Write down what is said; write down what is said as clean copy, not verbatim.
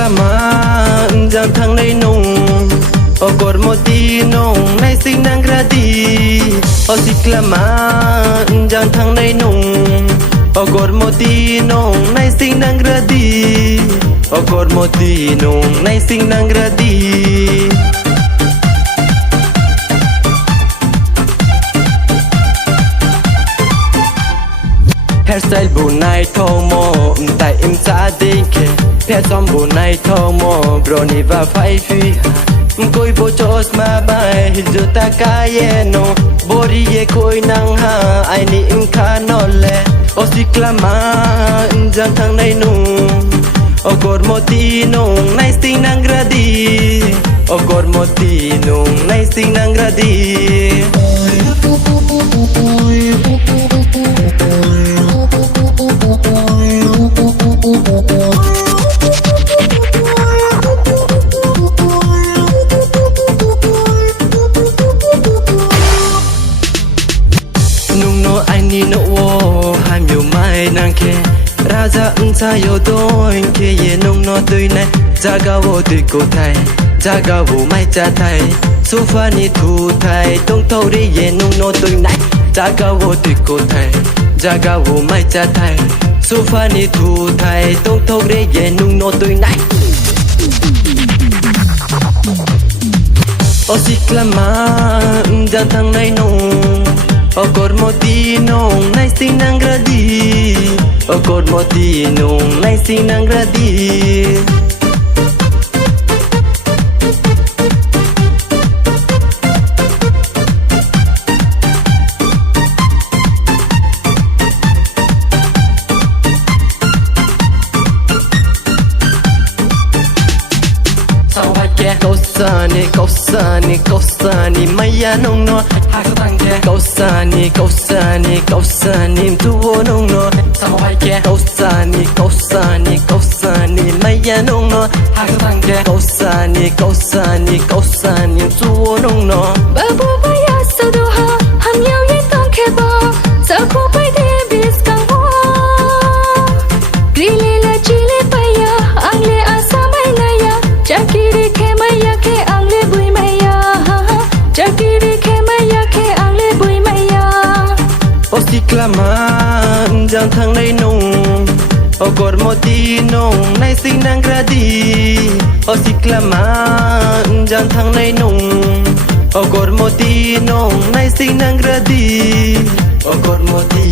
Siklama jang thang nei nung Ogor moti nung nay sing nang gradi O siklama jang thang nei nung Ogor moti nung nay sing nang gradi Ogor moti nung nay sing nang gradi Hairstyle bu nai thong mo tại im cha ding ke phe som bu nai thong mo bro ni va phai phi koi bo chos ma bai ju ta ka ye no bori ye koi nang ha ai ni im kha no le o siklama jang thang nai nu o gor moti nung nai sting nang gradi o gor moti nung nai sting nang gradi Ni no wo ham yo mai nang ke raja unsa yo doin ke ye nung no tui nai jaga wo tui ko thai jaga wo mai cha thai sofa ni thu thai tong thau ri ye nung no tui nai jaga wo tui ko thai jaga wo mai cha thai sofa ni thu thai tong thau ri ye nung no tui nai o siklama jang thang nai nung Ogor moti nung nai sing nang gradi Ogor moti nung nai sing nang gradi Kausani maya nung no Kausani tuwo nung no Kausani maya nung no Kausani tuwo nung no Babu baya saduha ham yaw ye tong kheba Sakho pai de bis kang ho Grile la chile paya angle asa mai naya Chakiri ke maya ke angle bui maya Chakiri ke maya ke angle bui maya O siklama jang thang nai nung Ogor moti nung nai sing nang gradi O siklama jang thang nai nung Ogor moti nung nai sing nang gradi Ogor moti